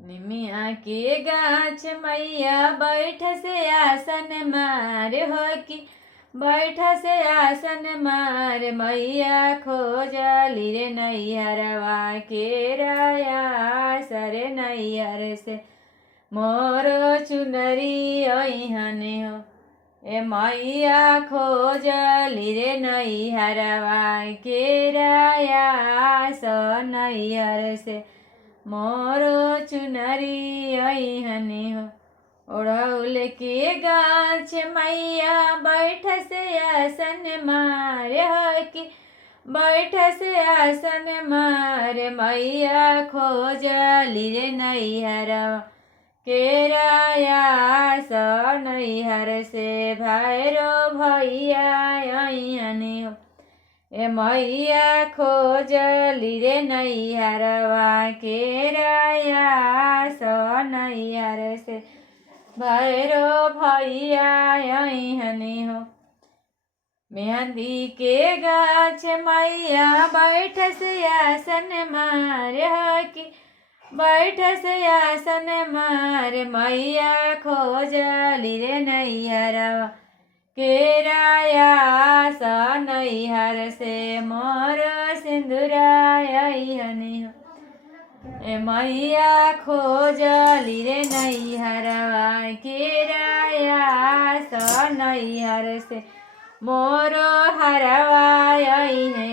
निमिया के गाछ मैया बैठ से आसन मार हो कि बैठ से आसन मार मैया खोजली रे नैहरवा के राया सरे नैहर से मोरो चुनरी ऐहने हो ए मैया खोजली रे नैहरवा के राया स नैहर से मोरो चुनरी ऐहने हो ओढ़ौल के गाछ मैया बैठ से आसन मार हो कि बैठ से आसन मार मैया खोजली रे नैहरवा के राया स नैहर से भैरो भैया ऐहने हो ए मैया खोजली रे नैहरवा के राया स नैहर से भैरो भैया ऐहने हो मेहंदी के गाछ मैया बैठ से आसन मार हो कि बैठ से आसन मार मैया खोजली रे नैहरवा के राया स नैहर से मोर सिंदूरा ऐहने हो ए मैया खोजली रे नैहरवा के राया स नैहर से मोरो हरवा ऐहने